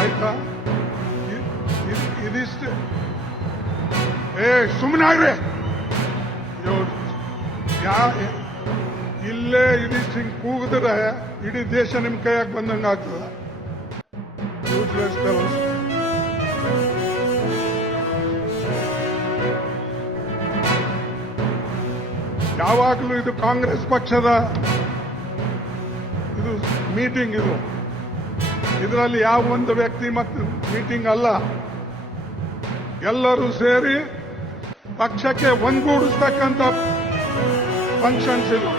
ಆಯ್ತಾ? ಇದಿಷ್ಟು ಸುಮ್ಮನಾಗ್ರೆ ಇಲ್ಲೇ ಇದಿಷ್ಟು ಹಿಂಗೆ ಕೂಗಿದ್ರೆ ಇಡೀ ದೇಶ ನಿಮ್ ಕೈಯಾಗ ಬಂದಂಗೆ ಆಗ್ತದ. Useless fellows. ಯಾವಾಗಲೂ ಇದು ಕಾಂಗ್ರೆಸ್ ಪಕ್ಷದ ಇದು ಮೀಟಿಂಗ್. ಇದರಲ್ಲಿ ಯಾವ ಒಂದು ವ್ಯಕ್ತಿ ಮತ್ತು ಮೀಟಿಂಗ್ ಅಲ್ಲ, ಎಲ್ಲರೂ ಸೇರಿ ಪಕ್ಷಕ್ಕೆ ಒಂದುಗೂಡಿಸ್ತಕ್ಕಂಥ ಫಂಕ್ಷನ್ಸ್ ಇದು.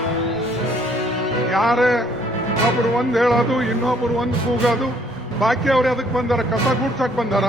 ಯಾರೇ ಒಬ್ರು ಒಂದು ಹೇಳೋದು, ಇನ್ನೊಬ್ರು ಒಂದು ಕೂಗೋದು, ಬಾಕಿ ಅವ್ರು ಅದಕ್ಕೆ ಬಂದಾರ, ಕಸ ಗುಡ್ಸಕ್ ಬಂದಾರ.